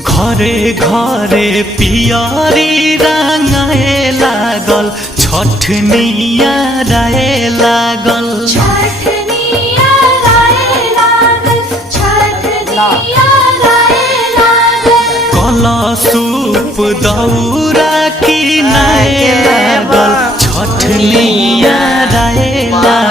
घरे घरे पियरी रंगाए लागल छठनिया राए लागल कलशूप दौरा किनाए लागल छठनिया राए लागल।